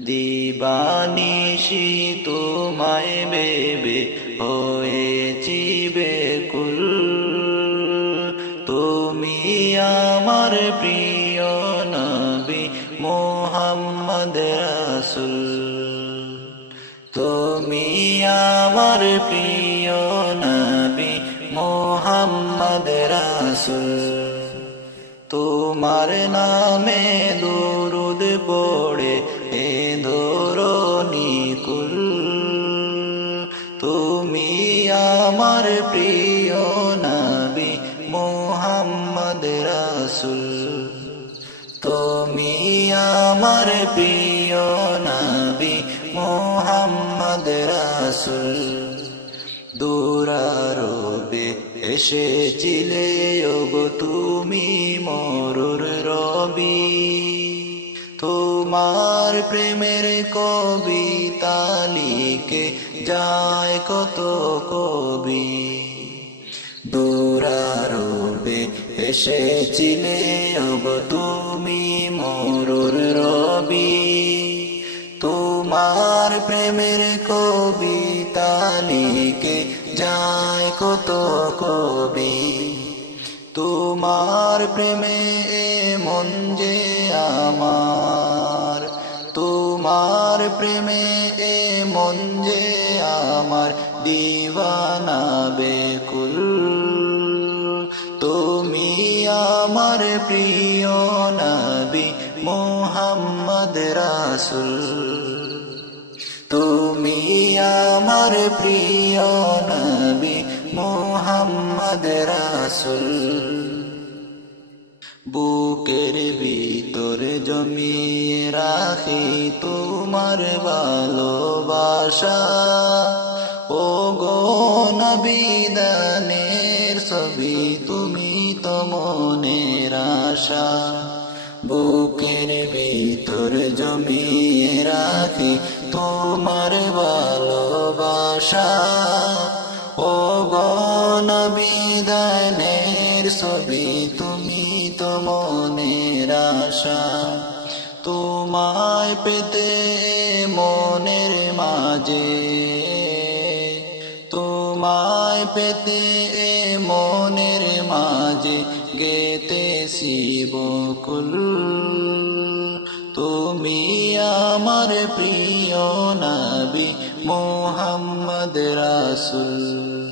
দিবানিশি তোমায় ভেবে হয়েছি বেকুল। তুমি আমার প্রিয় নবী মুহাম্মদ রাসূল। তুমি আমার প্রিয় নবী মুহাম্মদ রাসূল। তোমার নামে দুরূদ পড়ে এ ধরণী কুল। তুমি আমার প্রিয় নবী মুহাম্মদ রাসূল। তুমি আমার প্রিয় নবী মুহাম্মদ রাসূল। দুরারোবে এসেছিলে ওগো তুমি মরুর রবি। তোমার প্রেমের কবিতা লিখে যায় কত কবি। দুরারোবে এসেছিলে ওগো তুমি মরুর রবি। তোমার প্রেমের কবিতা লিখে যায় কত কবি। তোমার প্রেমে মন যে আমার, তোমার প্রেমে মন যে আমার দিওয়ানা বেকুল। তুমি আমার প্রিয় নবী মুহাম্মদ রাসূল। তুমি আমার প্রিয় নবী মুহাম্মদ রাসূল। বুকের ভিতর জমিয়ে রাখি তোমার ভালোবাসা। ও গো নবী দানের ছবি তুমি তো মনের আশা। বুকের ভিতর জমিয়ে রাখি তোমার ভালোবাসা। ও গো নবী দানের ছবি তুমি তো মনের আশা। তোমায় পেতে মনের মাঝে, তোমায় পেতে মনের মাঝে গেতেছি বকুল। তুমি আমার প্রিয় নবী মুহাম্মদ রাসূল।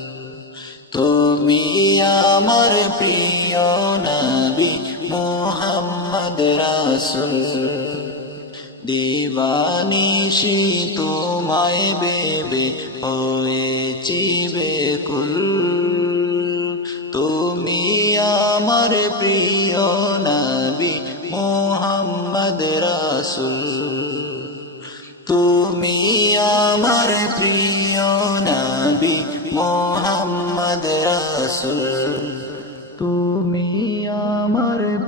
তুমি আমার প্রিয় নবী মুহাম্মদ রাসূল। দিবানিশি তোমায় ভেবে হয়েছি বেকুল। তুমি আমার প্রিয় নবী মুহাম্মদ রাসূল। তুমি আমার প্রিয় নবী মুহাম্মদ রাসূল। তুমি আমার